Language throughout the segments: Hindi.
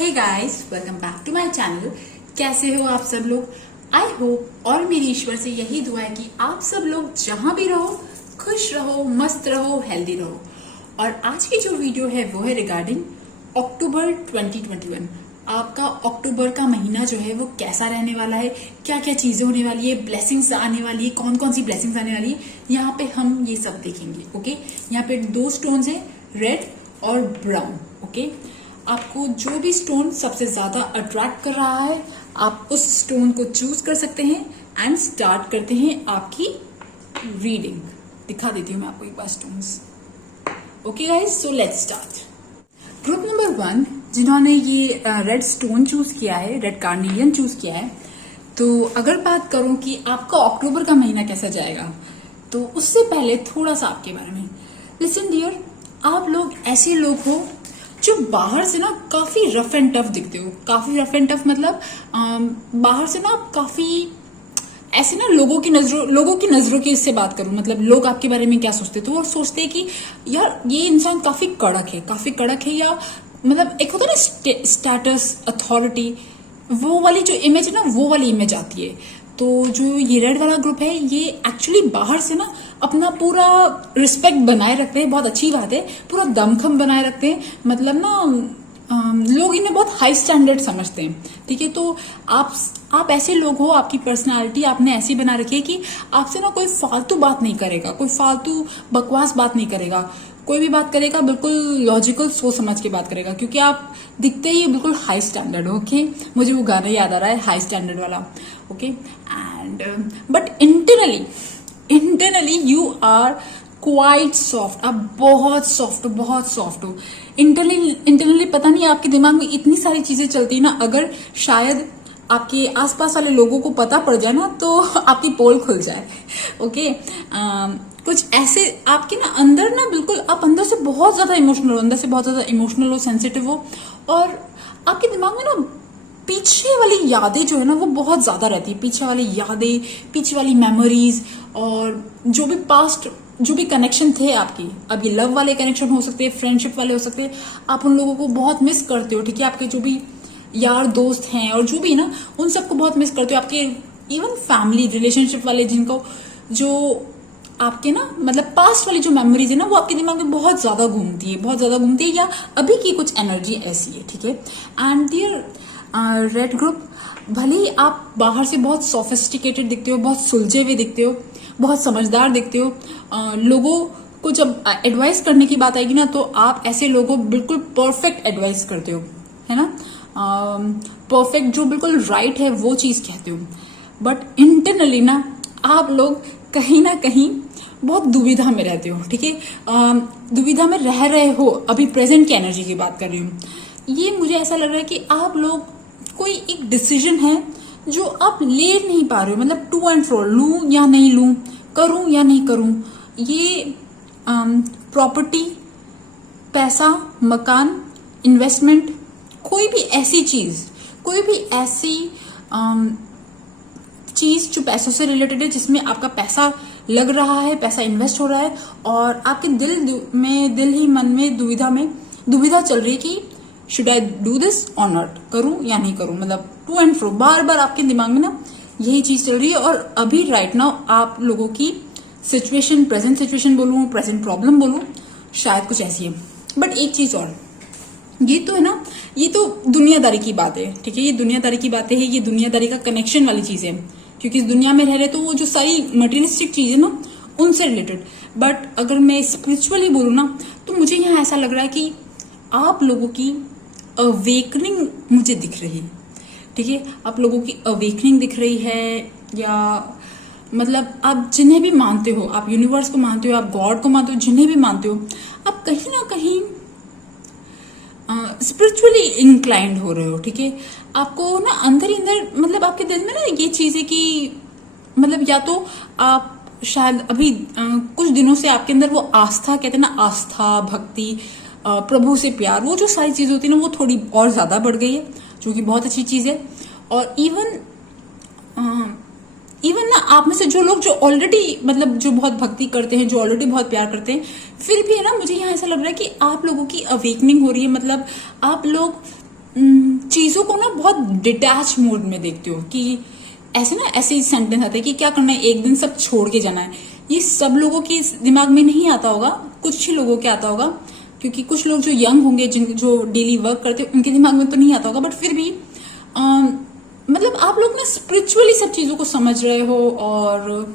Hey guys, welcome back to my channel. कैसे हो आप सब लोग? आई होप और मेरी ईश्वर से यही दुआ है कि आप सब लोग जहां भी रहो खुश रहो, मस्त रहो, हेल्दी रहो। और आज की जो वीडियो है वो है रिगार्डिंग अक्टूबर 2021। आपका अक्टूबर का महीना जो है वो कैसा रहने वाला है, क्या क्या चीजें होने वाली है, ब्लेसिंग्स आने वाली है, कौन कौन सी ब्लेसिंग्स आने वाली है, यहाँ पे हम ये सब देखेंगे। ओके, यहाँ पे दो स्टोन्स है, रेड और ब्राउन। ओके, आपको जो भी स्टोन सबसे ज्यादा अट्रैक्ट कर रहा है आप उस स्टोन को चूज कर सकते हैं एंड स्टार्ट करते हैं आपकी रीडिंग। दिखा देती हूँ मैं आपको एक बार stones. Okay guys, so let's start. Group number 1 जिन्होंने ये रेड स्टोन चूज किया है, रेड कार्नेलियन चूज किया है, तो अगर बात करूं कि आपका अक्टूबर का महीना कैसा जाएगा, तो उससे पहले थोड़ा सा आपके बारे में लिसन डियर। आप लोग ऐसे लोग हो जो बाहर से ना काफी रफ एंड टफ दिखते हो। काफी रफ एंड टफ मतलब बाहर से ना काफी ऐसे ना लोगों की नजरों की इससे बात करूं, मतलब लोग आपके बारे में क्या सोचते, तो वो सोचते हैं कि यार ये इंसान काफी कड़क है, या मतलब एक होता है ना स्टेटस, अथॉरिटी, वो वाली जो इमेज है ना, वो वाली इमेज आती है। तो जो ये रेड वाला ग्रुप है ये एक्चुअली बाहर से ना अपना पूरा रिस्पेक्ट बनाए रखते हैं, बहुत अच्छी बात है, पूरा दमखम बनाए रखते हैं, मतलब ना लोग इन्हें बहुत हाई स्टैंडर्ड समझते हैं। ठीक है, तो आप ऐसे लोग हो, आपकी पर्सनालिटी आपने ऐसी बना रखी है कि आपसे ना कोई फालतू बात नहीं करेगा, कोई फालतू बकवास बात नहीं करेगा, कोई भी बात करेगा बिल्कुल लॉजिकल सोच समझ के बात करेगा, क्योंकि आप दिखते ही बिल्कुल हाई स्टैंडर्ड हो। ओके, मुझे वो गाना याद आ रहा है हाई स्टैंडर्ड वाला। Okay, and but internally you are quite soft. आप बहुत सॉफ्ट हो इंटरनली। पता नहीं आपके दिमाग में इतनी सारी चीजें चलती है ना, अगर शायद आपके आसपास वाले लोगों को पता पड़ जाए ना तो आपकी पोल खुल जाए। ओके, कुछ ऐसे आपके ना अंदर ना बिल्कुल आप अंदर से बहुत ज्यादा इमोशनल हो, सेंसिटिव हो, और आपके दिमाग में ना पीछे वाली यादें जो है ना वो बहुत ज्यादा रहती है। पीछे वाली यादें, पीछे वाली मेमोरीज, और जो भी कनेक्शन थे आपकी, अब ये लव वाले कनेक्शन हो सकते हैं, फ्रेंडशिप वाले हो सकते हैं, आप उन लोगों को बहुत मिस करते हो। ठीक है, आपके जो भी यार दोस्त हैं और जो भी ना, उन सबको बहुत मिस करते हो। आपके इवन फैमिली रिलेशनशिप वाले, जिनको जो आपके ना मतलब पास्ट वाली जो मेमोरीज है ना वो आपके दिमाग में बहुत ज्यादा घूमती है, या अभी की कुछ एनर्जी ऐसी है। ठीक है, एंड डियर रेड ग्रुप, भले ही आप बाहर से बहुत सोफिस्टिकेटेड दिखते हो, बहुत सुलझे हुए दिखते हो, बहुत समझदार दिखते हो, लोगों को जब एडवाइस करने की बात आएगी ना तो आप ऐसे लोगों को बिल्कुल परफेक्ट एडवाइस करते हो, है ना, परफेक्ट, जो बिल्कुल राइट है वो चीज कहते हो। बट इंटरनली ना आप लोग कहीं ना कहीं बहुत दुविधा में रहते हो। ठीक है, दुविधा में रह रहे हो। अभी प्रेजेंट की एनर्जी की बात कर रही हूँ। ये मुझे ऐसा लग रहा है कि आप लोग कोई एक डिसीजन है जो आप ले नहीं पा रहे हो, मतलब टू एंड फ्रो, लूं या नहीं लूं, करूं या नहीं करूं। ये प्रॉपर्टी, पैसा, मकान, इन्वेस्टमेंट, कोई भी ऐसी चीज जो पैसों से रिलेटेड है, जिसमें आपका पैसा लग रहा है, पैसा इन्वेस्ट हो रहा है, और आपके मन में दुविधा चल रही है कि शुड आई डू दिस और नॉट, करूं या नहीं करूं, मतलब टू एंड फ्रो बार बार आपके दिमाग में ना यही चीज चल रही है। और अभी राइट नाउ आप लोगों की सिचुएशन, प्रेजेंट सिचुएशन बोलूं, प्रेजेंट प्रॉब्लम बोलूं, शायद कुछ ऐसी है। बट एक चीज और, ये तो है ना, ये तो दुनियादारी की बात है। ठीक है, ये दुनियादारी की बातें है, ये दुनियादारी का कनेक्शन वाली चीज है, क्योंकि इस दुनिया में रह रहे तो वो जो सारी मटेरियलिस्टिक चीज है ना उनसे रिलेटेड। बट अगर मैं स्पिरिचुअली बोलूँ ना तो मुझे यहाँ ऐसा लग रहा है कि आप लोगों की अवेकनिंग मुझे दिख रही है। ठीक है, आप लोगों की अवेकनिंग दिख रही है, या मतलब आप जिन्हें भी मानते हो, आप यूनिवर्स को मानते हो, आप गॉड को मानते हो, जिन्हें भी मानते हो, आप कहीं ना कहीं स्पिरिचुअली इंक्लाइंड हो रहे हो। ठीक है, आपको ना अंदर ही अंदर, मतलब आपके दिल में ना ये चीज है कि मतलब या तो आप शायद अभी कुछ दिनों से आपके अंदर वो आस्था, कहते हैं ना, आस्था, भक्ति, प्रभु से प्यार, वो जो सारी चीज होती है ना वो थोड़ी और ज्यादा बढ़ गई है, जो कि बहुत अच्छी चीज है। और इवन ना आप में से जो लोग जो ऑलरेडी मतलब जो बहुत भक्ति करते हैं, जो ऑलरेडी बहुत प्यार करते हैं, फिर भी है ना मुझे यहाँ ऐसा लग रहा है कि आप लोगों की अवेकनिंग हो रही है। मतलब आप लोग चीजों को ना बहुत डिटैच मोड में देखते हो कि ऐसे ही सेंटेंस आते हैं कि क्या करना है, एक दिन सब छोड़ के जाना है। ये सब लोगों के दिमाग में नहीं आता होगा, कुछ ही लोगों के आता होगा, क्योंकि कुछ लोग जो यंग होंगे, जो डेली वर्क करते हैं, उनके दिमाग में तो नहीं आता होगा। बट फिर भी मतलब आप लोग ना स्पिरिचुअली सब चीजों को समझ रहे हो, और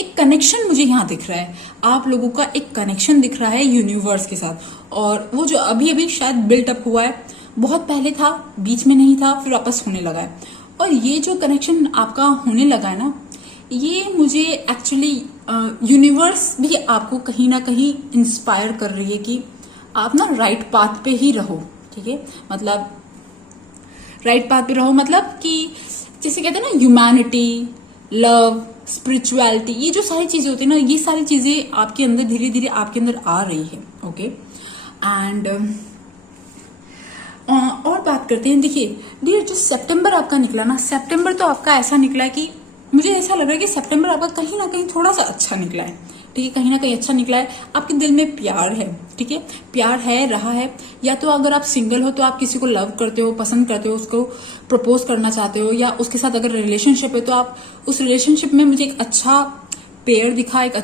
एक कनेक्शन मुझे यहाँ दिख रहा है। आप लोगों का एक कनेक्शन दिख रहा है यूनिवर्स के साथ, और वो जो अभी अभी शायद बिल्टअप हुआ है, बहुत पहले था, बीच में नहीं था, फिर वापस होने लगा है। और ये जो कनेक्शन आपका होने लगा है ना, ये मुझे एक्चुअली यूनिवर्स भी आपको कहीं ना कहीं इंस्पायर कर रही है कि आप ना राइट पाथ पे ही रहो। ठीक है, मतलब राइट पाथ पे रहो, मतलब कि जैसे कहते हैं ना, ह्यूमैनिटी, लव, स्पिरिचुअलिटी, ये जो सारी चीजें होती है ना, ये सारी चीजें आपके अंदर धीरे धीरे आपके अंदर आ रही है। ओके, एंड और बात करते हैं। देखिए डियर, जो सितंबर आपका निकला ना, सितंबर तो आपका ऐसा निकला है कि मुझे ऐसा लग रहा है कि सितंबर आपका कहीं ना कहीं थोड़ा सा अच्छा निकला है। ठीक है, कहीं ना कहीं अच्छा निकला है। आपके दिल में प्यार है, ठीक है, प्यार है, रहा है। या तो अगर आप सिंगल हो तो आप किसी को लव करते हो, पसंद करते हो, उसको प्रपोज करना चाहते हो, या उसके साथ अगर रिलेशनशिप है तो आप उस रिलेशनशिप में, मुझे एक अच्छा पेयर दिखा, एक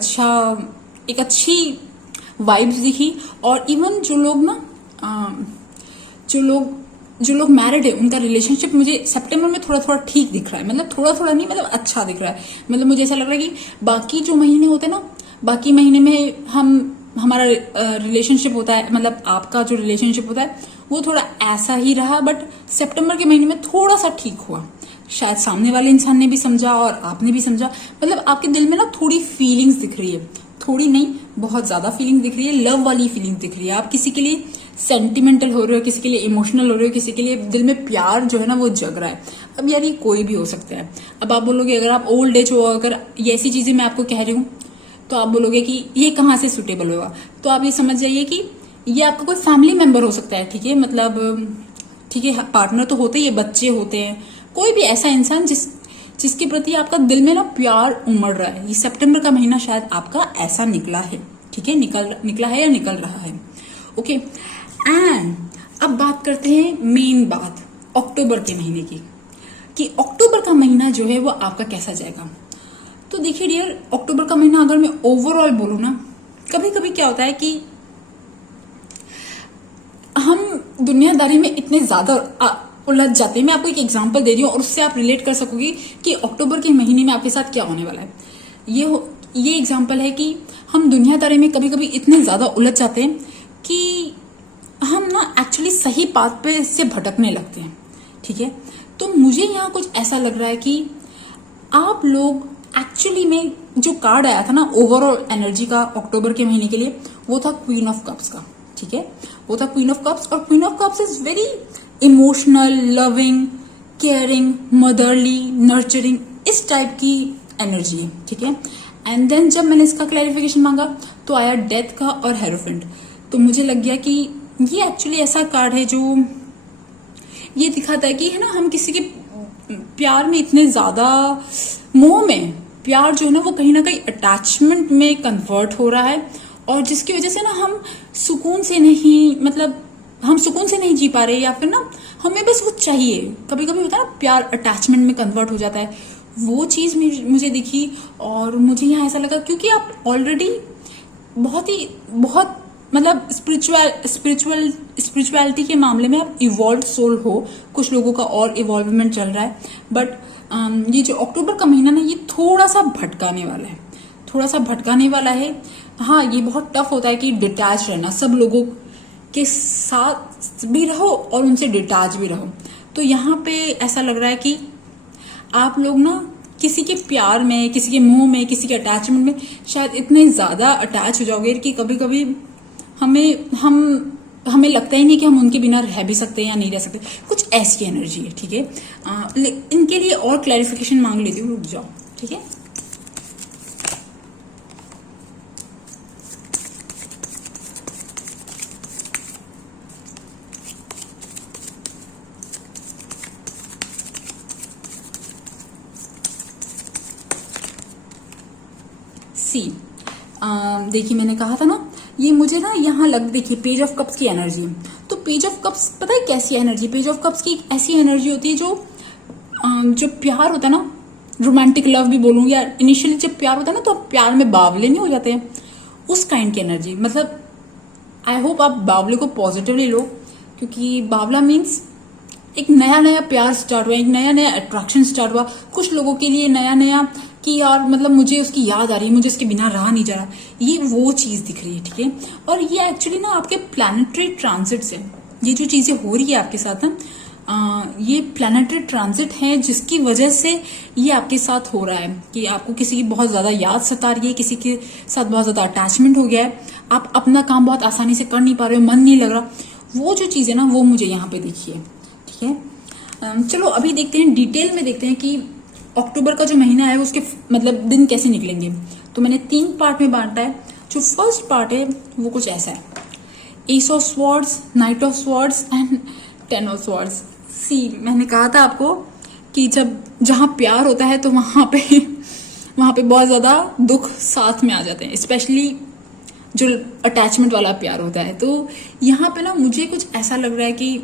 अच्छी वाइब्स दिखी। और इवन जो लोग ना जो लोग मैरिड है, उनका रिलेशनशिप मुझे सितंबर में थोड़ा थोड़ा ठीक दिख रहा है। मतलब थोड़ा थोड़ा नहीं, मतलब अच्छा दिख रहा है। मतलब मुझे ऐसा लग रहा है कि बाकी जो महीने होते हैं ना, बाकी महीने में हमारा रिलेशनशिप होता है, मतलब आपका जो रिलेशनशिप होता है वो थोड़ा ऐसा ही रहा, बट सितंबर के महीने में थोड़ा सा ठीक हुआ। शायद सामने वाले इंसान ने भी समझा और आपने भी समझा। मतलब आपके दिल में ना थोड़ी फीलिंग्स दिख रही है, थोड़ी नहीं, बहुत ज्यादा फीलिंग्स दिख रही है, लव वाली फीलिंग्स दिख रही है। आप किसी के लिए सेंटिमेंटल हो रहे हो, किसी के लिए इमोशनल हो रहे हो, किसी के लिए दिल में प्यार जो है ना वो जग रहा है। अब यार ये कोई भी हो सकता है। अब आप बोलोगे, अगर आप ओल्ड एज हो, अगर ये ऐसी चीजें मैं आपको कह रही हूँ, तो आप बोलोगे कि ये कहाँ से सुटेबल होगा। तो आप ये समझ जाइए कि ये आपका कोई फैमिली मेंबर हो सकता है। ठीक है, मतलब ठीक है, पार्टनर तो होते ही है, बच्चे होते हैं, कोई भी ऐसा इंसान जिसके प्रति आपका दिल में ना प्यार उमड़ रहा है। ये सितंबर का महीना शायद आपका ऐसा निकला है। ठीक है, निकला है या निकल रहा है। ओके, एंड अब बात करते हैं मेन बात अक्टूबर के महीने की, कि अक्टूबर का महीना जो है वो आपका कैसा जाएगा। तो देखिए डियर, अक्टूबर का महीना अगर मैं ओवरऑल बोलूं ना, कभी कभी क्या होता है कि हम दुनियादारी में इतने ज्यादा उलझ जाते हैं। मैं आपको एक एग्जांपल दे रही हूँ और उससे आप रिलेट कर सकोगे कि अक्टूबर के महीने में आपके साथ क्या होने वाला है। ये एग्जांपल है कि हम दुनियादारी में कभी कभी इतने ज्यादा उलझ जाते हैं कि हम ना एक्चुअली सही पाथ पे से भटकने लगते हैं। ठीक है, तो मुझे यहाँ कुछ ऐसा लग रहा है कि आप लोग एक्चुअली में, जो कार्ड आया था ना ओवरऑल एनर्जी का अक्टूबर के महीने के लिए, वो था क्वीन ऑफ कप्स का। ठीक है, वो था क्वीन ऑफ कप्स, और queen of cups is very emotional, loving, caring, motherly, nurturing, इस टाइप की एनर्जी है। ठीक है, एंड देन जब मैंने इसका क्लैरिफिकेशन मांगा तो आया डेथ का और हेरोफेंट। तो मुझे लग गया कि ये एक्चुअली ऐसा कार्ड है जो ये दिखाता है कि है ना, हम किसी के प्यार में इतने ज्यादा, मोह में, प्यार जो है ना वो कहीं ना कहीं अटैचमेंट में कन्वर्ट हो रहा है, और जिसकी वजह से ना हम सुकून से नहीं, मतलब हम सुकून से नहीं जी पा रहे, या फिर ना हमें बस वो चाहिए। कभी कभी होता है ना, प्यार अटैचमेंट में कन्वर्ट हो जाता है। वो चीज मुझे दिखी, और मुझे यहाँ ऐसा लगा क्योंकि आप ऑलरेडी बहुत मतलब स्पिरिचुअलिटी के मामले में आप इवॉल्व सोल हो। कुछ लोगों का और इवॉल्वमेंट चल रहा है, बट ये जो अक्टूबर का महीना ना, ये थोड़ा सा भटकाने वाला है। हाँ, ये बहुत टफ होता है कि डिटैच रहना, सब लोगों के साथ भी रहो और उनसे डिटैच भी रहो। तो यहाँ पे ऐसा लग रहा है कि आप लोग ना किसी के प्यार में, किसी के मोह में, किसी के अटैचमेंट में शायद इतने ज्यादा अटैच हो जाओगे कि कभी कभी हमें लगता ही नहीं कि हम उनके बिना रह भी सकते हैं या नहीं रह सकते। कुछ ऐसी एनर्जी है। ठीक है, इनके लिए और क्लैरिफिकेशन मांग लेती हूँ, रुक जाओ। ठीक है, देखिए मैंने कहा था ना, ये मुझे ना यहाँ देखिए पेज ऑफ कप्स की एनर्जी है। तो पेज ऑफ कप्स पता है कैसी एनर्जी, पेज ऑफ कप्स की एक ऐसी एनर्जी होती है जो प्यार होता है ना, रोमांटिक लव भी बोलूं या इनिशियली जब प्यार होता है ना तो आप प्यार में बावले नहीं हो जाते हैं, उस काइंड की एनर्जी। मतलब आई होप आप बावले को पॉजिटिवली लो, क्योंकि बावला मीन्स एक नया नया प्यार स्टार्ट हुआ, एक नया नया अट्रैक्शन स्टार्ट हुआ, कुछ लोगों के लिए नया नया कि यार मतलब मुझे उसकी याद आ रही है, मुझे उसके बिना रहा नहीं जा रहा, ये वो चीज दिख रही है, ठीक है। और ये एक्चुअली ना आपके प्लैनेटरी ट्रांजिट से ये जो चीजें हो रही है आपके साथ ना, ये प्लैनेटरी ट्रांजिट है जिसकी वजह से ये आपके साथ हो रहा है कि आपको किसी की बहुत ज्यादा याद सता रही है, किसी के साथ बहुत ज्यादा अटैचमेंट हो गया है, आप अपना काम बहुत आसानी से कर नहीं पा रहे हो, मन नहीं लग रहा, वो जो चीज है ना वो मुझे यहाँ पे दिखी है, ठीक है। चलो अभी देखते हैं, डिटेल में देखते हैं कि अक्टूबर का जो महीना है उसके मतलब दिन कैसे निकलेंगे। तो मैंने 3 पार्ट में बांटा है। जो फर्स्ट पार्ट है वो कुछ ऐसा है, ace of swords, knight of swords and 10 of swords. See मैंने कहा था आपको कि जहां प्यार होता है तो वहां पे बहुत ज्यादा दुख साथ में आ जाते हैं, स्पेशली जो अटैचमेंट वाला प्यार होता है। तो यहाँ पे ना मुझे कुछ ऐसा लग रहा है कि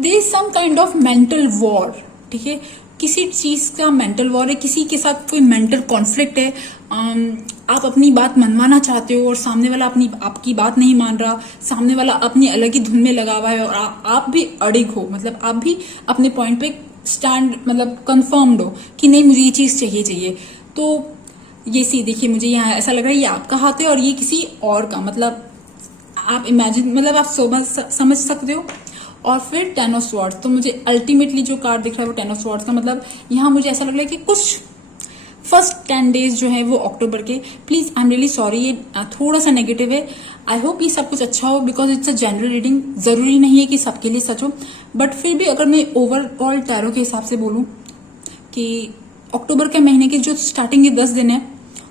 there is some kind of mental war, ठीक है, किसी चीज का मेंटल वॉर है, किसी के साथ कोई मेंटल कॉन्फ्लिक्ट है। आप अपनी बात मनवाना चाहते हो और सामने वाला आपकी बात नहीं मान रहा, सामने वाला अपनी अलग ही धुन में लगा हुआ है और आप भी अड़िग हो, मतलब आप भी अपने पॉइंट पे स्टैंड मतलब कंफर्म्ड हो कि नहीं मुझे ये चीज चाहिए। तो ये सी देखिए, मुझे यहाँ ऐसा लग रहा है ये आपका हाथ है और ये किसी और का, मतलब आप इमेजिन मतलब आप समझ सकते हो। और फिर 10 ऑफ स्वॉर्ड्स, तो मुझे अल्टीमेटली जो कार्ड दिख रहा है वो 10 ऑफ स्वॉर्ड्स का, मतलब यहाँ मुझे ऐसा लग रहा है कि कुछ फर्स्ट 10 डेज जो है वो अक्टूबर के, please I am really sorry ये थोड़ा सा नेगेटिव है। आई होप ये सब कुछ अच्छा हो, because it's a general reading, जरूरी नहीं है कि सबके लिए सच हो, बट फिर भी अगर मैं ओवरऑल टैरो के हिसाब से बोलूं कि अक्टूबर के महीने के जो स्टार्टिंग के 10 दिन है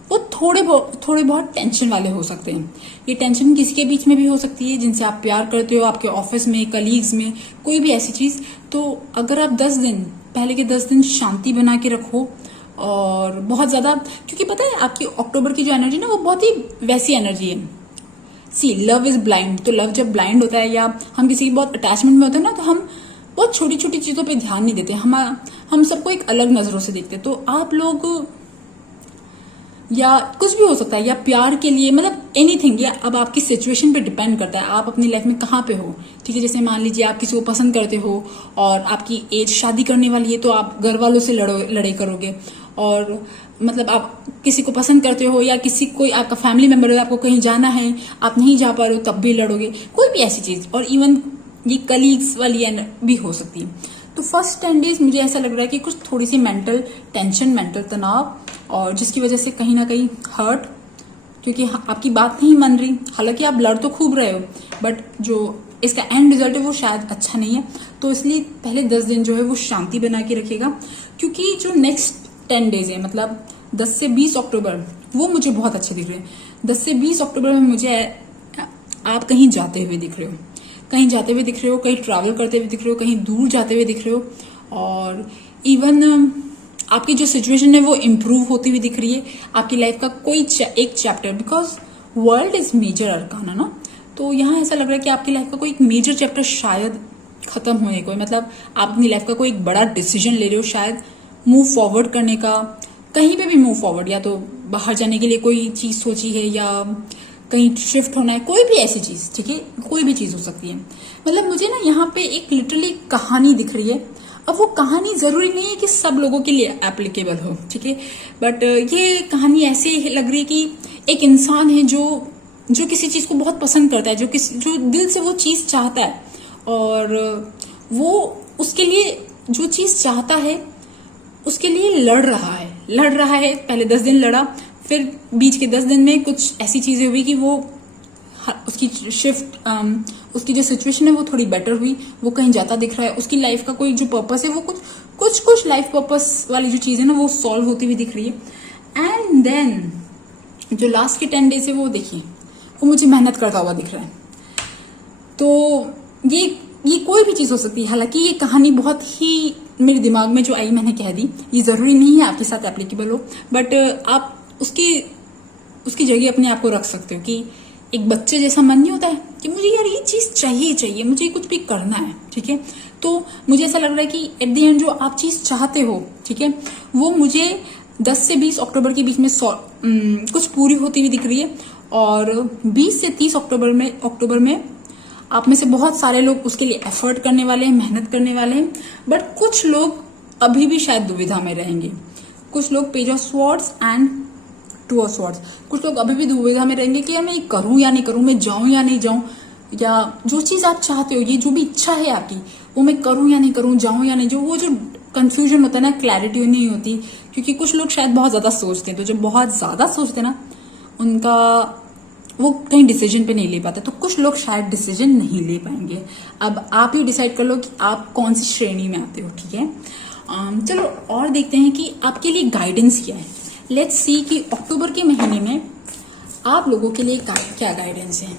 वो थोड़े बहुत टेंशन वाले हो सकते हैं। ये टेंशन किसी के बीच में भी हो सकती है जिनसे आप प्यार करते हो, आपके ऑफिस में, कलीग्स में, कोई भी ऐसी चीज। तो अगर आप 10 दिन पहले के 10 दिन शांति बना के रखो और बहुत ज्यादा, क्योंकि पता है आपकी अक्टूबर की जो एनर्जी ना वो बहुत ही वैसी एनर्जी है। सी लव इज ब्लाइंड, तो लव जब ब्लाइंड होता है या हम किसी की बहुत अटैचमेंट में होते हैं ना, तो हम बहुत छोटी छोटी चीजों पे ध्यान नहीं देते, हम सबको एक अलग नजरों से देखते हैं। तो आप लोग या कुछ भी हो सकता है, या प्यार के लिए मतलब एनीथिंग, या अब आपकी सिचुएशन पे डिपेंड करता है आप अपनी लाइफ में कहाँ पे हो, ठीक है। जैसे मान लीजिए आप किसी को पसंद करते हो और आपकी एज शादी करने वाली है, तो आप घर वालों से लड़ाई करोगे। और मतलब आप किसी को पसंद करते हो या किसी कोई आपका फैमिली मेंबर है, आपको कहीं जाना है, आप नहीं जा पा रहे हो तब भी लड़ोगे, कोई भी ऐसी चीज। और इवन ये कलीग्स वाली भी हो सकती है। तो फर्स्ट 10 डेज मुझे ऐसा लग रहा है कि कुछ थोड़ी सी मेंटल टेंशन, मेंटल तनाव, और जिसकी वजह से कहीं ना कहीं हर्ट, क्योंकि आपकी बात नहीं मान रही, हालांकि आप लड़ तो खूब रहे हो, बट जो इसका एंड रिजल्ट है वो शायद अच्छा नहीं है। तो इसलिए पहले 10 दिन जो है वो शांति बना के रखेगा, क्योंकि जो नेक्स्ट 10 डेज है मतलब 10 से 20 अक्टूबर वो मुझे बहुत अच्छे दिख रहे हैं। 10 से 20 अक्टूबर में मुझे आप कहीं जाते हुए दिख रहे हो, कहीं जाते हुए दिख रहे हो, कहीं ट्रैवल करते हुए दिख रहे हो, कहीं दूर जाते हुए दिख रहे हो, और इवन आपकी जो सिचुएशन है वो इम्प्रूव होती हुई दिख रही है। आपकी लाइफ का कोई एक chapter, because world is major arcana ना, तो यहाँ ऐसा लग रहा है कि आपकी लाइफ का कोई एक मेजर चैप्टर शायद खत्म होने को है। मतलब आप अपनी लाइफ का कोई एक बड़ा डिसीजन ले रहे हो, शायद मूव फॉरवर्ड करने का, कहीं पे भी मूव फॉरवर्ड, या तो बाहर जाने के लिए कोई चीज सोची है या कहीं शिफ्ट होना है, कोई भी ऐसी चीज, ठीक है, कोई भी चीज हो सकती है। मतलब मुझे ना यहाँ पे एक लिटरली कहानी दिख रही है। अब वो कहानी जरूरी नहीं है कि सब लोगों के लिए एप्लीकेबल हो, ठीक है, बट ये कहानी ऐसे लग रही है कि एक इंसान है जो किसी चीज को बहुत पसंद करता है, जो दिल से वो चीज चाहता है, और वो उसके लिए जो चीज चाहता है उसके लिए लड़ रहा है। पहले 10 दिन लड़ा, फिर बीच के 10 दिन में कुछ ऐसी चीजें हुई कि वो उसकी शिफ्ट, उसकी जो सिचुएशन है वो थोड़ी बेटर हुई, वो कहीं जाता दिख रहा है, उसकी लाइफ का कोई जो पर्पस है वो कुछ लाइफ पर्पस वाली जो चीज है ना वो सॉल्व होती हुई दिख रही है। एंड देन जो लास्ट के 10 डेज है वो देखिए, वो मुझे मेहनत करता हुआ दिख रहा है। तो ये कोई भी चीज हो सकती है। हालांकि ये कहानी बहुत ही मेरे दिमाग में जो आई मैंने कह दी, ये जरूरी नहीं है आपके साथ एप्लीकेबल हो, बट आप उसकी जगह अपने आप को रख सकते हो कि एक बच्चे जैसा मन नहीं होता है कि मुझे यार ये चीज चाहिए, मुझे कुछ भी करना है, ठीक है। तो मुझे ऐसा लग रहा है कि एट द एंड जो आप चीज चाहते हो, ठीक है, वो मुझे 10 से 20 अक्टूबर के बीच में कुछ पूरी होती हुई दिख रही है। और 20 से 30 अक्टूबर में आप में से बहुत सारे लोग उसके लिए एफर्ट करने वाले हैं, मेहनत करने वाले हैं। बट कुछ लोग अभी भी शायद दुविधा में रहेंगे। कुछ लोग page of swords and two of swords, कुछ लोग अभी भी दुविधा में रहेंगे कि यार मैं ये करूं या नहीं करूं, मैं जाऊं या नहीं जाऊं, या जो चीज आप चाहते हो, ये जो भी इच्छा है आपकी, वो मैं करूं या नहीं करूं, जाऊं या नहीं जाऊं, वो जो कंफ्यूजन होता है ना, क्लैरिटी नहीं होती। क्योंकि कुछ लोग शायद बहुत ज्यादा सोचते हैं, तो जब बहुत ज्यादा सोचते हैं ना, उनका वो कहीं डिसीजन पे नहीं ले पाते। तो कुछ लोग शायद डिसीजन नहीं ले पाएंगे। अब आप ही डिसाइड कर लो कि आप कौन सी श्रेणी में आते हो, ठीक है। चलो और देखते हैं कि आपके लिए गाइडेंस क्या है। लेट्स सी कि अक्टूबर के महीने में आप लोगों के लिए क्या गाइडेंस है।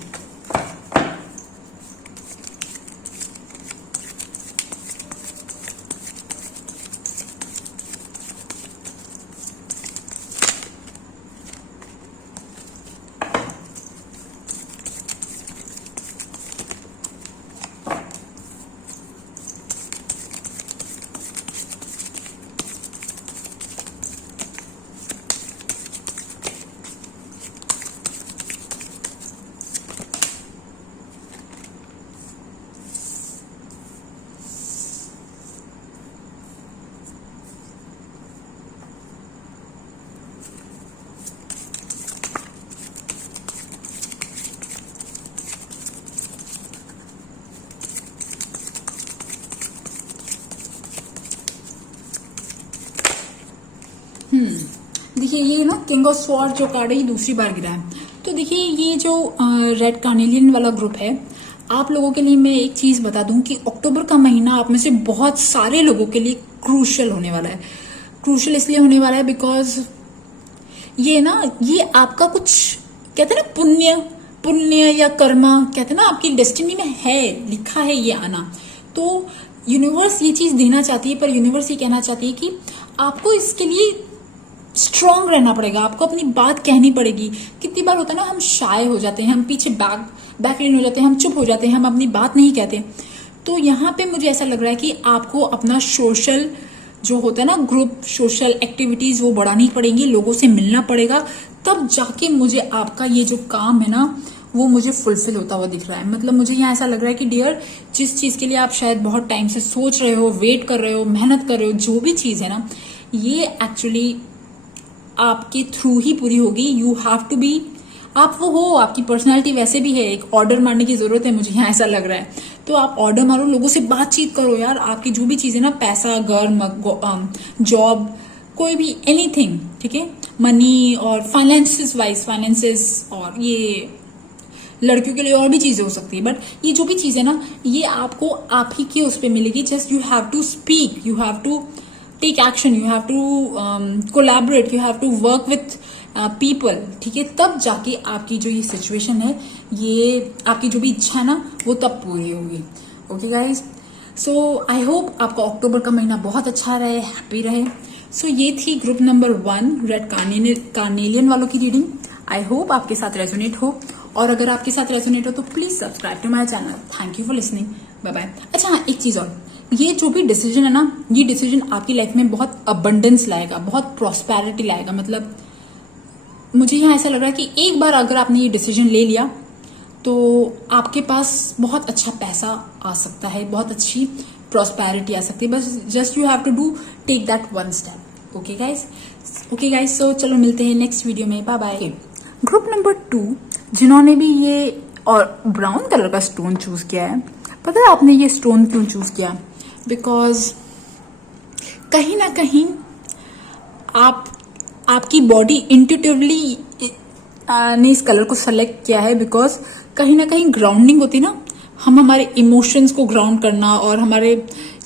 देखिए ये ना किंग ऑफ स्वॉर्ड जो कार्ड है, ये दूसरी बार गिरा है। तो देखिए ये जो रेड कार्नेलियन वाला ग्रुप है, आप लोगों के लिए मैं एक चीज बता दूं कि अक्टूबर का महीना आप में से बहुत सारे लोगों के लिए क्रूशियल होने वाला है। क्रूशियल इसलिए होने वाला है बिकॉज ये ना, ये आपका कुछ कहते हैं ना, पुण्य या कर्मा, कहते हैं ना, आपकी डेस्टिनी में है, लिखा है ये आना। तो यूनिवर्स ये चीज देना चाहती है, पर यूनिवर्स ये कहना चाहती है कि आपको इसके लिए स्ट्रांग रहना पड़ेगा, आपको अपनी बात कहनी पड़ेगी। कितनी बार होता है ना, हम शाय हो जाते हैं, हम पीछे बैकलाइन हो जाते हैं, हम चुप हो जाते हैं, हम अपनी बात नहीं कहते। तो यहाँ पे मुझे ऐसा लग रहा है कि आपको अपना सोशल जो होता है ना, ग्रुप सोशल एक्टिविटीज, वो बढ़ानी पड़ेगी, लोगों से मिलना पड़ेगा, तब जाके मुझे आपका ये जो काम है ना, वो मुझे फुलफिल होता हुआ दिख रहा है। मतलब मुझे यहाँ ऐसा लग रहा है कि डियर, जिस चीज के लिए आप शायद बहुत टाइम से सोच रहे हो, वेट कर रहे हो, मेहनत कर रहे हो, जो भी चीज है ना, ये एक्चुअली आपके थ्रू ही पूरी होगी। यू हैव टू बी, आप वो हो, आपकी पर्सनालिटी वैसे भी है, एक ऑर्डर मारने की जरूरत है, मुझे यहाँ ऐसा लग रहा है। तो आप ऑर्डर मारो, लोगों से बातचीत करो यार, आपकी जो भी चीजें ना, पैसा, घर, जॉब, कोई भी एनीथिंग, ठीक है, मनी और फाइनेंसेस, और ये लड़कियों के लिए और भी चीजें हो सकती है। बट ये जो भी चीजें ना, ये आपको आप ही के उस पर मिलेगी। Just you have to speak, you have to take action, you have to collaborate, you have to work with people, ठीक है। तब जाके आपकी जो ये सिचुएशन है, ये आपकी जो भी इच्छा है ना, वो तब पूरी होगी। Okay guys, so I hope आपका अक्टूबर का महीना बहुत अच्छा रहे, हैप्पी रहे। सो ये थी ग्रुप नंबर 1 रेड कार्नेलियन वालों की रीडिंग। आई होप आपके साथ रेजोनेट हो, और अगर आपके साथ रेजोनेट हो तो please subscribe to my channel. Thank you for listening, bye bye. अच्छा हाँ, एक चीज और, ये जो भी डिसीजन है ना, ये डिसीजन आपकी लाइफ में बहुत अबंडेंस लाएगा, बहुत प्रॉस्पेरिटी लाएगा। मतलब मुझे यहाँ ऐसा लग रहा है कि एक बार अगर आपने ये डिसीजन ले लिया, तो आपके पास बहुत अच्छा पैसा आ सकता है, बहुत अच्छी प्रॉस्पेरिटी आ सकती है। बस just you have to do take that one step. Okay guys, so चलो मिलते हैं नेक्स्ट वीडियो में, बाय बाय। ग्रुप नंबर 2 जिन्होंने भी ये और ब्राउन कलर का स्टोन चूज किया है, पता है आपने ये स्टोन क्यों चूज किया? बिकॉज कहीं ना कहीं आपकी बॉडी इंट्यूटिवली ने इस कलर को सेलेक्ट किया है। बिकॉज कहीं ना कहीं ग्राउंडिंग होती ना, हम हमारे इमोशंस को ग्राउंड करना, और हमारे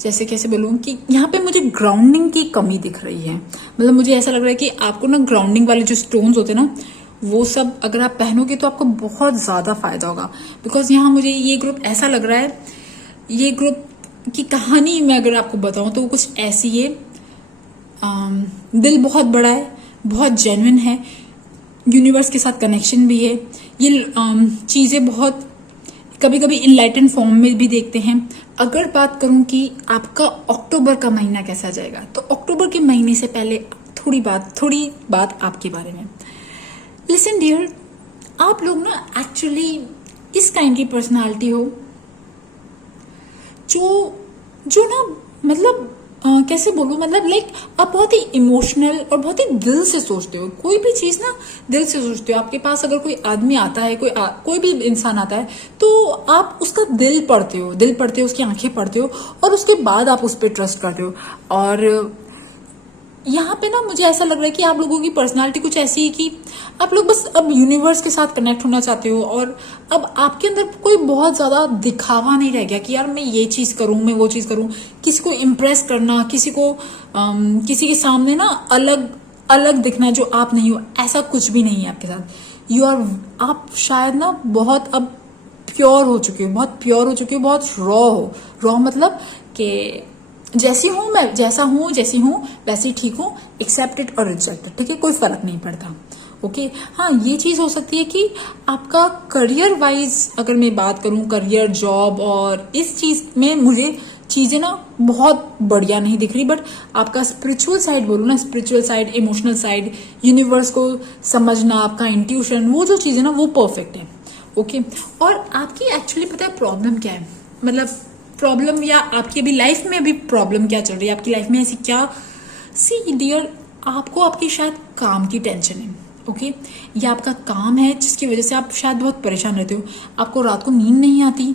जैसे कैसे बोलूँ कि यहाँ पे मुझे ग्राउंडिंग की कमी दिख रही है। मतलब मुझे ऐसा लग रहा है कि आपको ना ग्राउंडिंग वाले जो स्टोन्स होते हैं ना, वो सब अगर आप पहनोगे तो आपको बहुत ज्यादा फायदा होगा। बिकॉज यहाँ मुझे ये ग्रुप ऐसा लग रहा है, ये ग्रुप की कहानी मैं अगर आपको बताऊं तो वो कुछ ऐसी है। दिल बहुत बड़ा है, बहुत जेन्युइन है, यूनिवर्स के साथ कनेक्शन भी है, ये चीजें बहुत कभी कभी इनलाइटन फॉर्म में भी देखते हैं। अगर बात करूं कि आपका अक्टूबर का महीना कैसा जाएगा, तो अक्टूबर के महीने से पहले थोड़ी बात आपके बारे में। लिसन डियर, आप लोग ना एक्चुअली इस काइंड की पर्सनालिटी हो जो ना मतलब कैसे बोलूं, मतलब लाइक आप बहुत ही इमोशनल और बहुत ही दिल से सोचते हो। कोई भी चीज ना दिल से सोचते हो। आपके पास अगर कोई आदमी आता है, कोई भी इंसान आता है, तो आप उसका दिल पढ़ते हो, उसकी आंखें पढ़ते हो और उसके बाद आप उस पर ट्रस्ट करते हो। और यहाँ पे ना मुझे ऐसा लग रहा है कि आप लोगों की पर्सनालिटी कुछ ऐसी है कि आप लोग बस अब यूनिवर्स के साथ कनेक्ट होना चाहते हो, और अब आपके अंदर कोई बहुत ज्यादा दिखावा नहीं रह गया कि यार मैं ये चीज करूं, मैं वो चीज करूं, किसी को इम्प्रेस करना, किसी के सामने ना अलग दिखना जो आप नहीं हो, ऐसा कुछ भी नहीं है आपके साथ। आप शायद ना बहुत अब प्योर हो चुके हो, बहुत रॉ मतलब कि जैसी हूँ वैसे ही ठीक हूँ, एक्सेप्टेड और रिजेक्टेड, ठीक है, कोई फर्क नहीं पड़ता। ओके हाँ, ये चीज हो सकती है कि आपका करियर वाइज अगर मैं बात करूं, करियर, जॉब और इस चीज में मुझे चीजें ना बहुत बढ़िया नहीं दिख रही, बट आपका स्पिरिचुअल साइड बोलूं ना, spiritual side, emotional side, universe को समझना, आपका इंट्यूशन, वो जो चीजें ना वो परफेक्ट है। ओके और आपकी एक्चुअली पता है प्रॉब्लम क्या है, मतलब प्रॉब्लम या आपकी अभी लाइफ में अभी प्रॉब्लम क्या चल रही है, आपकी लाइफ में ऐसी क्या। सी डियर, आपको आपकी शायद काम की टेंशन है। ओके ये आपका काम है जिसकी वजह से आप शायद बहुत परेशान रहते हो, आपको रात को नींद नहीं आती,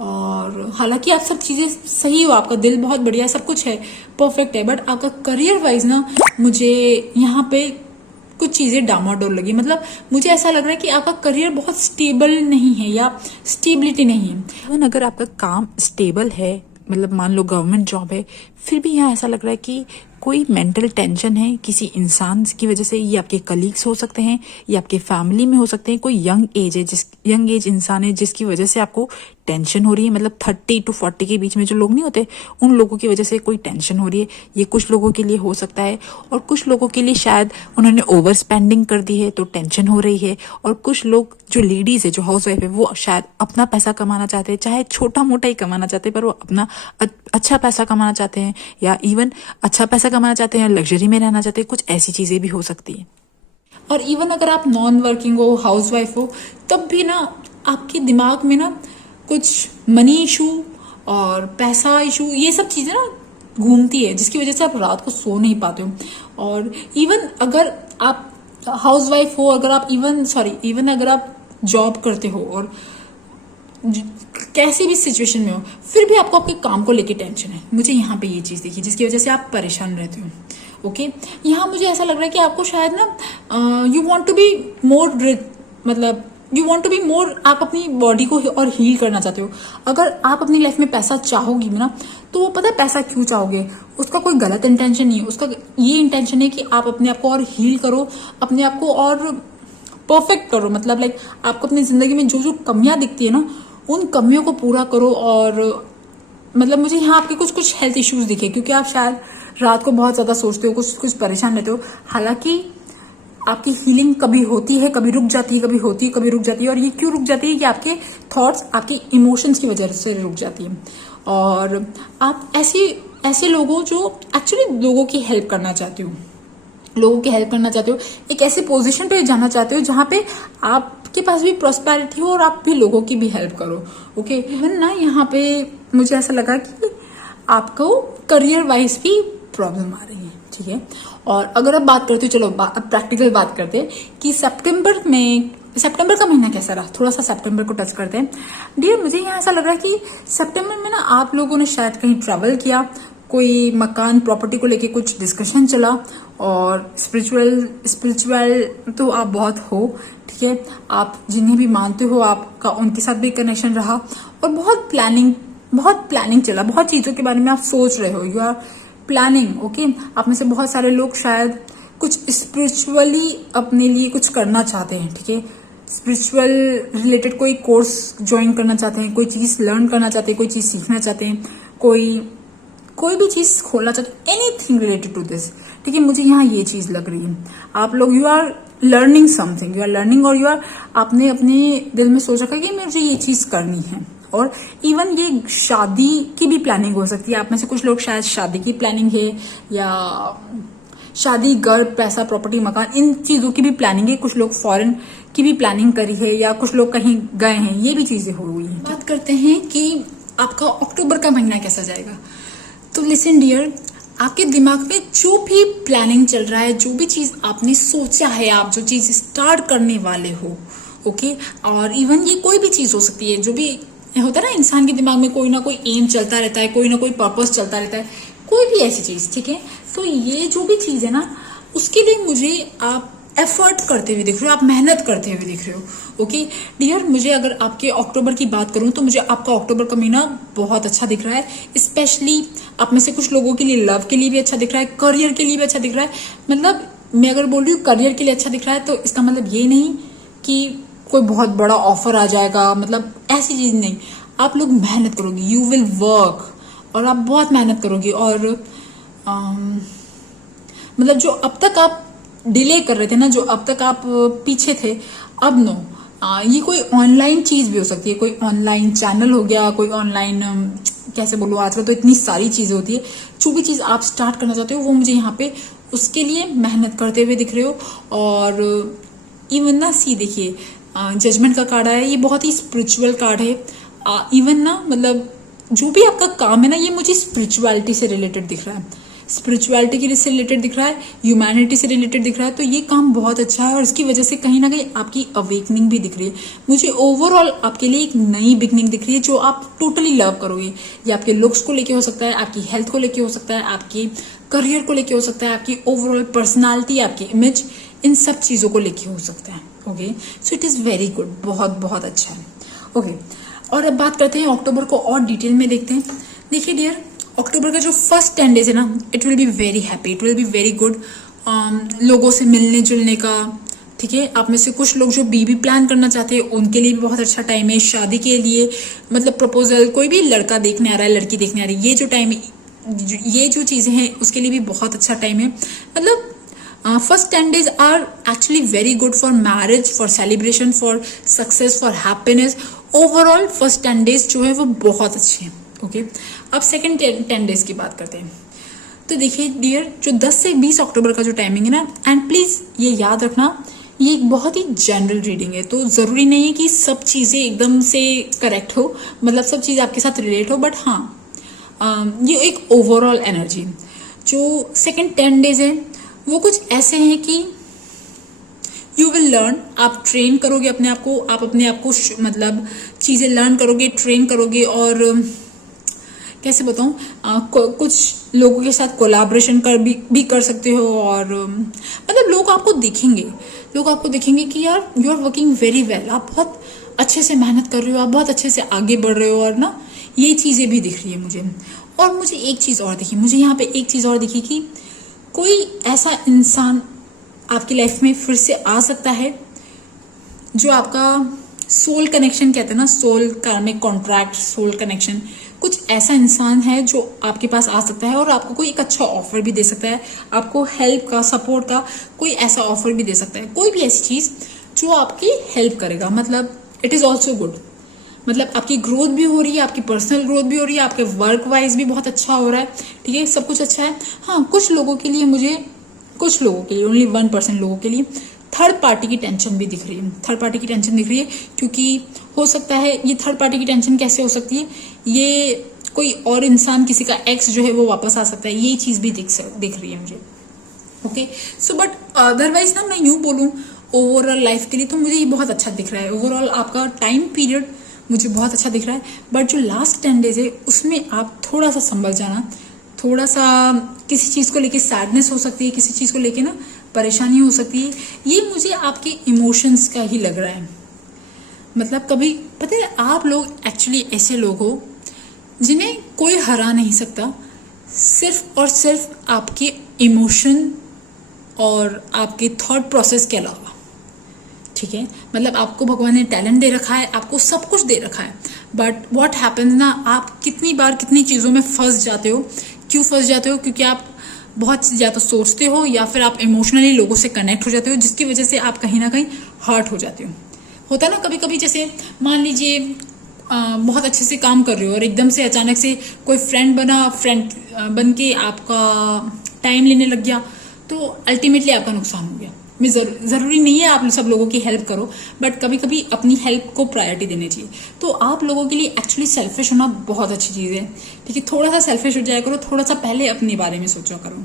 और हालांकि आप सब चीजें सही हो, आपका दिल बहुत बढ़िया, सब कुछ है, परफेक्ट है, बट आपका करियर वाइज ना मुझे यहाँ पे कुछ चीजें डामाडोल लगी। मतलब मुझे ऐसा लग रहा है कि आपका करियर बहुत स्टेबल नहीं है या स्टेबिलिटी नहीं है। इवन अगर आपका काम स्टेबल है, मतलब मान लो गवर्नमेंट जॉब है, फिर भी यहाँ ऐसा लग रहा है कि कोई मेंटल टेंशन है किसी इंसान की वजह से। ये आपके कलीग्स हो सकते हैं, ये आपके फैमिली में हो सकते हैं, कोई यंग एज इंसान है जिसकी वजह से आपको टेंशन हो रही है। मतलब 30 to 40 के बीच में जो लोग नहीं होते, उन लोगों की वजह से कोई टेंशन हो रही है। ये कुछ लोगों के लिए हो सकता है, और कुछ लोगों के लिए शायद उन्होंने ओवर स्पेंडिंग कर दी है तो टेंशन हो रही है। और कुछ लोग जो लेडीज है, जो हाउस वाइफ है, वो शायद अपना पैसा कमाना चाहते हैं, चाहे छोटा मोटा ही कमाना चाहते हैं, पर वो अपना अच्छा पैसा कमाना चाहते हैं, या इवन अच्छा पैसा कमाना चाहते हैं, लग्जरी में रहना चाहते हैं। कुछ ऐसी चीजें भी हो सकती है। और इवन अगर आप नॉन वर्किंग हो, हाउस वाइफ हो, तब भी ना आपके दिमाग में ना कुछ मनी इशू और पैसा इशू, ये सब चीजें ना घूमती है, जिसकी वजह से आप रात को सो नहीं पाते हो। और इवन अगर आप हाउस वाइफ हो, अगर आप इवन अगर आप जॉब करते हो और कैसी भी सिचुएशन में हो, फिर भी आपको आपके काम को लेके टेंशन है। मुझे यहाँ पे ये चीज देखी जिसकी वजह से आप परेशान रहते हो। ओके यहाँ मुझे ऐसा लग रहा है कि आपको शायद ना you want to be more, मतलब you want to be more, आप अपनी बॉडी को और हील करना चाहते हो। अगर आप अपनी लाइफ में पैसा चाहोगी ना, तो वो पता है पैसा क्यों चाहोगे, उसका कोई गलत इंटेंशन नहीं है, उसका ये इंटेंशन है कि आप अपने आप को और हील करो, अपने आप को और परफेक्ट करो। मतलब लाइक आपको अपनी जिंदगी में जो जो कमियां दिखती है ना, उन कमियों को पूरा करो। और मतलब मुझे यहाँ आपके कुछ हेल्थ इश्यूज दिखे, क्योंकि आप शायद रात को बहुत ज्यादा सोचते हो, कुछ परेशान रहते हो। हालांकि आपकी हीलिंग कभी होती है, कभी रुक जाती है, कभी होती है, कभी रुक जाती है। और ये क्यों रुक जाती है कि आपके थॉट्स, आपके इमोशंस की वजह से रुक जाती है। और आप ऐसे लोगों जो एक्चुअली लोगों की हेल्प करना चाहते हो, एक ऐसे पोजीशन पे जाना चाहते हो जहां पे आपके पास भी प्रॉस्पेरिटी हो और आप भी लोगों की भी हेल्प करो। ओके इवन ना यहाँ पे मुझे ऐसा लगा कि आपको करियर वाइज भी प्रॉब्लम आ रही है, ठीक है। और अगर आप बात करते हो, चलो प्रैक्टिकल बात करते हैं कि सितंबर का महीना कैसा रहा, थोड़ा सा सितंबर को टच करते हैं। डियर मुझे यहाँ ऐसा लग रहा है कि सितंबर में ना आप लोगों ने शायद कहीं ट्रैवल किया, कोई मकान प्रॉपर्टी को लेके कुछ डिस्कशन चला, और स्पिरिचुअल तो आप बहुत हो, ठीक है। आप जिन्हें भी मानते हो आपका उनके साथ भी कनेक्शन रहा, और बहुत प्लानिंग चला, बहुत चीजों के बारे में आप सोच रहे हो, यू आर प्लानिंग। ओके आप में से बहुत सारे लोग शायद कुछ स्पिरिचुअली अपने लिए कुछ करना चाहते हैं, ठीक है। स्पिरिचुअल रिलेटेड कोई कोर्स ज्वाइन करना चाहते हैं, कोई चीज लर्न करना चाहते हैं, कोई चीज सीखना चाहते हैं, कोई भी चीज खोलना चाहते हैं, एनीथिंग रिलेटेड टू दिस, ठीक है। मुझे यहाँ ये चीज लग रही है, आप लोग you are learning something, you are learning, और यू आर, आपने अपने दिल में सोच रखा है कि मुझे ये चीज करनी है। और इवन ये शादी की भी प्लानिंग हो सकती है। आप में से कुछ लोग शायद शादी की प्लानिंग है, या शादी, घर, पैसा, प्रॉपर्टी, मकान, इन चीजों की भी प्लानिंग है। कुछ लोग फॉरेन की भी प्लानिंग करी है, या कुछ लोग कहीं गए हैं, ये भी चीजें हो रही हैं। बात करते हैं कि आपका अक्टूबर का महीना कैसा जाएगा। तो लिसन डियर, आपके दिमाग में जो भी प्लानिंग चल रहा है, जो भी चीज आपने सोचा है, आप जो चीज स्टार्ट करने वाले हो, ओके, और इवन ये कोई भी चीज हो सकती है, जो भी होता है ना, इंसान के दिमाग में कोई ना कोई एम चलता रहता है, कोई ना कोई पर्पस चलता रहता है, कोई भी ऐसी चीज, ठीक है। तो ये जो भी चीज है ना, उसके लिए मुझे आप एफर्ट करते हुए दिख रहे हो, आप मेहनत करते हुए दिख रहे हो, ओके डियर। मुझे अगर आपके अक्टूबर की बात करूं तो मुझे आपका अक्टूबर का महीना बहुत अच्छा दिख रहा है। स्पेशली आप में से कुछ लोगों के लिए लव के लिए भी अच्छा दिख रहा है, करियर के लिए भी अच्छा दिख रहा है। मतलब मैं अगर बोल रही हूँ करियर के लिए अच्छा दिख रहा है, तो इसका मतलब ये नहीं कि कोई बहुत बड़ा ऑफर आ जाएगा, मतलब ऐसी चीज नहीं। आप लोग मेहनत करोगे, यू विल वर्क, और आप बहुत मेहनत करोगे। और मतलब जो अब तक आप डिले कर रहे थे ना, जो अब तक आप पीछे थे, अब नो, ये कोई ऑनलाइन चीज भी हो सकती है, कोई ऑनलाइन चैनल हो गया, कोई ऑनलाइन, कैसे बोलूँ, आजकल तो इतनी सारी चीजें होती है। जो भी चीज आप स्टार्ट करना चाहते हो, वो मुझे यहाँ पे उसके लिए मेहनत करते हुए दिख रहे हो। और इवन ना, सी देखिए, जजमेंट का कार्ड आया, ये बहुत ही स्पिरिचुअल कार्ड है। इवन ना, मतलब जो भी आपका काम है ना, ये मुझे स्पिरिचुअलिटी से रिलेटेड दिख रहा है, स्पिरिचुअलिटी से रिलेटेड दिख रहा है, ह्यूमैनिटी से रिलेटेड दिख रहा है। तो ये काम बहुत अच्छा है, और इसकी वजह से कहीं ना कहीं आपकी अवेकनिंग भी दिख रही है। मुझे ओवरऑल आपके लिए एक नई बिगनिंग दिख रही है, जो आप टोटली लव करोगे। ये आपके लुक्स को लेके हो सकता है, आपकी हेल्थ को लेके हो सकता है, आपके करियर को लेके हो सकता है, आपकी ओवरऑल पर्सनालिटी, आपकी इमेज, इन सब चीजों को लेके हो सकता है, okay. So it is very good, बहुत बहुत अच्छा है, ओके। और अब बात करते हैं अक्टूबर को और डिटेल में देखते हैं। देखिए डियर, अक्टूबर का जो फर्स्ट 10 डेज है ना, it will be very happy, it will be very good. लोगों से मिलने जुलने का, ठीक है। आप में से कुछ लोग जो बेबी प्लान करना चाहते हैं, उनके लिए भी बहुत अच्छा टाइम है। शादी के लिए, मतलब प्रपोजल, कोई भी लड़का देखने आ रहा है, लड़की देखने आ रही है, ये जो टाइम, ये जो चीजें हैं, उसके लिए भी बहुत अच्छा टाइम है। मतलब first 10 days are actually very good for marriage, for celebration, for success, for happiness. Overall first 10 days जो है वो बहुत अच्छे हैं, ओके। अब सेकेंड 10 days की बात करते हैं। तो देखिए डियर, जो 10 से 20 अक्टूबर का जो टाइमिंग है ना, एंड प्लीज ये याद रखना, ये एक बहुत ही जनरल रीडिंग है, तो जरूरी नहीं है कि सब चीजें एकदम से करेक्ट हो, मतलब सब चीजें आपके साथ रिलेट हो, बट हाँ, ये एक ओवरऑल एनर्जी। जो सेकेंड 10 days है, वो कुछ ऐसे हैं कि यू विल लर्न, आप ट्रेन करोगे अपने आप को, आप अपने आप को मतलब चीजें लर्न करोगे, ट्रेन करोगे। और कैसे बताऊं, कुछ लोगों के साथ कोलैबोरेशन भी कर सकते हो। और मतलब लोग आपको देखेंगे कि यार you are working very well, आप बहुत अच्छे से मेहनत कर रहे हो, आप बहुत अच्छे से आगे बढ़ रहे हो, और ना ये चीजें भी दिख रही है मुझे। और मुझे एक चीज और दिखी, मुझे यहाँ पे एक चीज और दिखी कि कोई ऐसा इंसान आपकी लाइफ में फिर से आ सकता है, जो आपका सोल कनेक्शन कहते हैं ना, सोल कार्मिक कॉन्ट्रैक्ट, सोल कनेक्शन, कुछ ऐसा इंसान है जो आपके पास आ सकता है और आपको कोई एक अच्छा ऑफर भी दे सकता है, आपको हेल्प का, सपोर्ट का कोई ऐसा ऑफर भी दे सकता है। कोई भी ऐसी चीज जो आपकी हेल्प करेगा, मतलब इट इज ऑल्सो गुड। मतलब आपकी ग्रोथ भी हो रही है, आपकी पर्सनल ग्रोथ भी हो रही है, आपके वर्क वाइज भी बहुत अच्छा हो रहा है, ठीक है, सब कुछ अच्छा है। हाँ, कुछ लोगों के लिए, ओनली 1% लोगों के लिए थर्ड पार्टी की टेंशन भी दिख रही है, थर्ड पार्टी की टेंशन दिख रही है। क्योंकि हो सकता है, ये थर्ड पार्टी की टेंशन कैसे हो सकती है, ये कोई और इंसान, किसी का एक्स जो है वो वापस आ सकता है, ये चीज भी दिख रही है मुझे, ओके। सो बट अदरवाइज ना, मैं यूं बोलूं ओवरऑल लाइफ के लिए तो मुझे ये बहुत अच्छा दिख रहा है। ओवरऑल आपका टाइम पीरियड मुझे बहुत अच्छा दिख रहा है। बट जो लास्ट 10 days है, उसमें आप थोड़ा सा संभल जाना, थोड़ा सा किसी चीज को लेके सैडनेस हो सकती है, किसी चीज को लेके ना परेशानी हो सकती है। ये मुझे आपके इमोशंस का ही लग रहा है। मतलब कभी पता है, आप लोग एक्चुअली ऐसे लोग हो जिन्हें कोई हरा नहीं सकता, सिर्फ और सिर्फ आपके इमोशन और आपके थॉट प्रोसेस के अलावा, ठीक है। मतलब आपको भगवान ने टैलेंट दे रखा है, आपको सब कुछ दे रखा है, बट व्हाट हैपेंस ना, आप कितनी बार कितनी चीज़ों में फंस जाते हो। क्यों फंस जाते हो? क्योंकि आप बहुत या तो सोचते हो या फिर आप इमोशनली लोगों से कनेक्ट हो जाते हो, जिसकी वजह से आप कहीं ना कहीं हर्ट हो जाते हो। होता है ना कभी कभी, जैसे मान लीजिए बहुत अच्छे से काम कर रहे हो और एकदम से अचानक से कोई फ्रेंड बन के आपका टाइम लेने लग गया, तो अल्टीमेटली आपका नुकसान हो गया। मैं ज़रूरी नहीं है आप सब लोगों की हेल्प करो, बट कभी कभी अपनी हेल्प को प्रायोरिटी देनी चाहिए। तो आप लोगों के लिए एक्चुअली सेल्फिश होना बहुत अच्छी चीज़ है, ठीक है। थोड़ा सा सेल्फिश हो जाया करो, थोड़ा सा पहले अपने बारे में सोचा करो,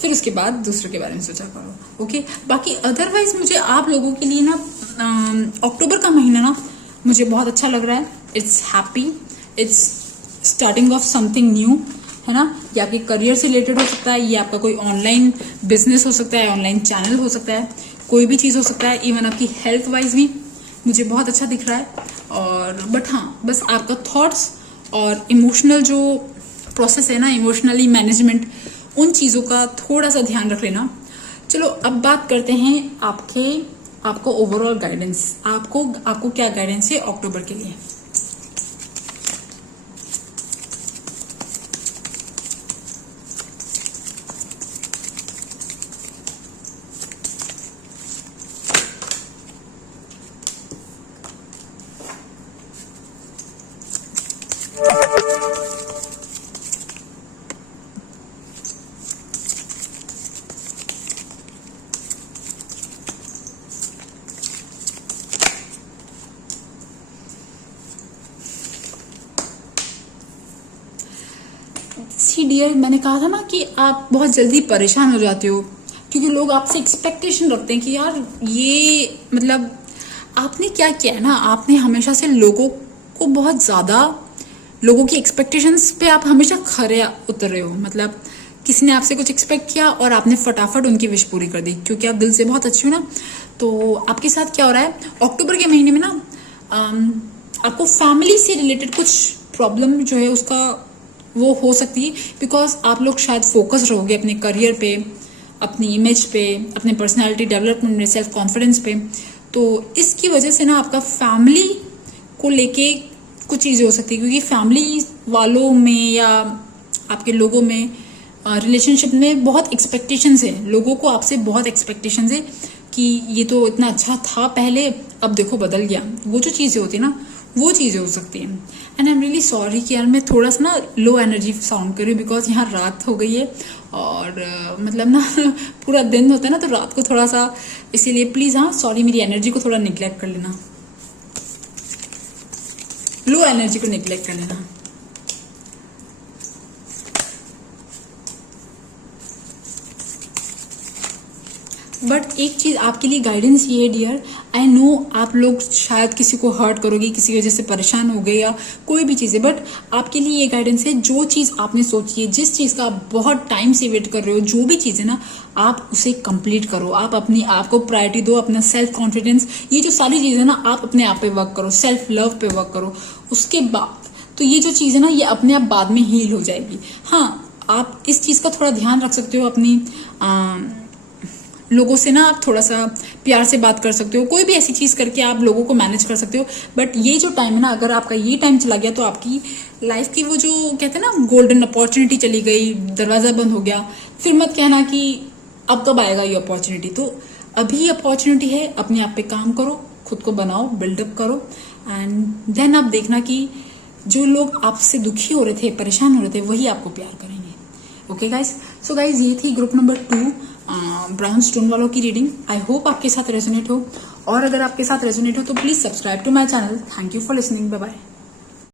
फिर उसके बाद दूसरों के बारे में सोचा करो, ओके। बाकी अदरवाइज मुझे आप लोगों के लिए ना अक्टूबर का महीना ना मुझे बहुत अच्छा लग रहा है। It's happy, it's starting of something new, है ना। ये आपके करियर से रिलेटेड हो सकता है, ये आपका कोई ऑनलाइन बिजनेस हो सकता है, ऑनलाइन चैनल हो सकता है, कोई भी चीज़ हो सकता है। इवन आपकी हेल्थ वाइज भी मुझे बहुत अच्छा दिख रहा है। और बट हाँ, बस आपका थॉट्स और इमोशनल जो प्रोसेस है ना, इमोशनली मैनेजमेंट, उन चीज़ों का थोड़ा सा ध्यान रख लेना। चलो अब बात करते हैं आपको ओवरऑल गाइडेंस, आपको क्या गाइडेंस है अक्टूबर के लिए। सी डियर, मैंने कहा था ना कि आप बहुत जल्दी परेशान हो जाते हो, क्योंकि लोग आपसे एक्सपेक्टेशन रखते हैं कि यार ये मतलब आपने क्या किया है ना, आपने हमेशा से लोगों को बहुत ज़्यादा, लोगों की एक्सपेक्टेशंस पे आप हमेशा खरे उतर रहे हो। मतलब किसी ने आपसे कुछ एक्सपेक्ट किया और आपने फटाफट उनकी विश पूरी कर दी, क्योंकि आप दिल से बहुत अच्छे हो ना। तो आपके साथ क्या हो रहा है अक्टूबर के महीने में ना, आपको फैमिली से रिलेटेड कुछ प्रॉब्लम जो है उसका वो हो सकती है, बिकॉज आप लोग शायद फोकस रहोगे अपने करियर पे, अपनी इमेज पे, अपने पर्सनालिटी डेवलपमेंट में, सेल्फ कॉन्फिडेंस पे। तो इसकी वजह से ना आपका फैमिली को लेके कुछ चीज़ें हो सकती है, क्योंकि फैमिली वालों में या आपके लोगों में रिलेशनशिप में बहुत एक्सपेक्टेशंस है, लोगों को आपसे बहुत एक्सपेक्टेशंस है कि ये तो इतना अच्छा था पहले, अब देखो बदल गया। वो जो चीज़ें होती है ना, वो चीज़ें हो सकती हैं। And I am really sorry कि यार मैं थोड़ा सा ना लो एनर्जी साउंड कर रही हूँ, बिकॉज यहाँ रात हो गई है और मतलब ना पूरा दिन होता है ना, तो रात को थोड़ा सा, इसीलिए प्लीज़ हाँ सॉरी, मेरी एनर्जी को थोड़ा निग्लेक्ट कर लेना, लो एनर्जी को निग्लेक्ट कर लेना। बट एक चीज़ आपके लिए गाइडेंस ये है डियर, आई नो आप लोग शायद किसी को हर्ट करोगे, किसी की वजह से परेशान हो गए या कोई भी चीज़ है, बट आपके लिए ये गाइडेंस है, जो चीज़ आपने सोची है, जिस चीज़ का आप बहुत टाइम से वेट कर रहे हो, जो भी चीज़ है ना, आप उसे कंप्लीट करो। आप अपनी आप को प्रायोरिटी दो, अपना सेल्फ कॉन्फिडेंस, ये जो सारी चीज़ें ना, आप अपने आप पे वर्क करो, सेल्फ लव पे वर्क करो। उसके बाद तो ये जो चीज़ है ना, ये अपने आप बाद में हील हो जाएगी। हाँ, आप इस चीज़ का थोड़ा ध्यान रख सकते हो, अपनी लोगों से ना आप थोड़ा सा प्यार से बात कर सकते हो, कोई भी ऐसी चीज़ करके आप लोगों को मैनेज कर सकते हो। बट ये जो टाइम है ना, अगर आपका ये टाइम चला गया तो आपकी लाइफ की वो जो कहते हैं ना गोल्डन अपॉर्चुनिटी चली गई, दरवाज़ा बंद हो गया, फिर मत कहना कि अब कब आएगा ये अपॉर्चुनिटी। तो अभी अपॉर्चुनिटी है, अपने आप पे काम करो, खुद को बनाओ, बिल्डअप करो, एंड देन आप देखना कि जो लोग आपसे दुखी हो रहे थे, परेशान हो रहे थे, वही आपको प्यार करेंगे। ओके गाइज, सो गाइज ये थी ग्रुप नंबर 2 ब्राउन स्टोन वालों की रीडिंग। आई होप आपके साथ रेजोनेट हो, और अगर आपके साथ रेजोनेट हो तो please subscribe to my channel. Thank you for listening, bye bye.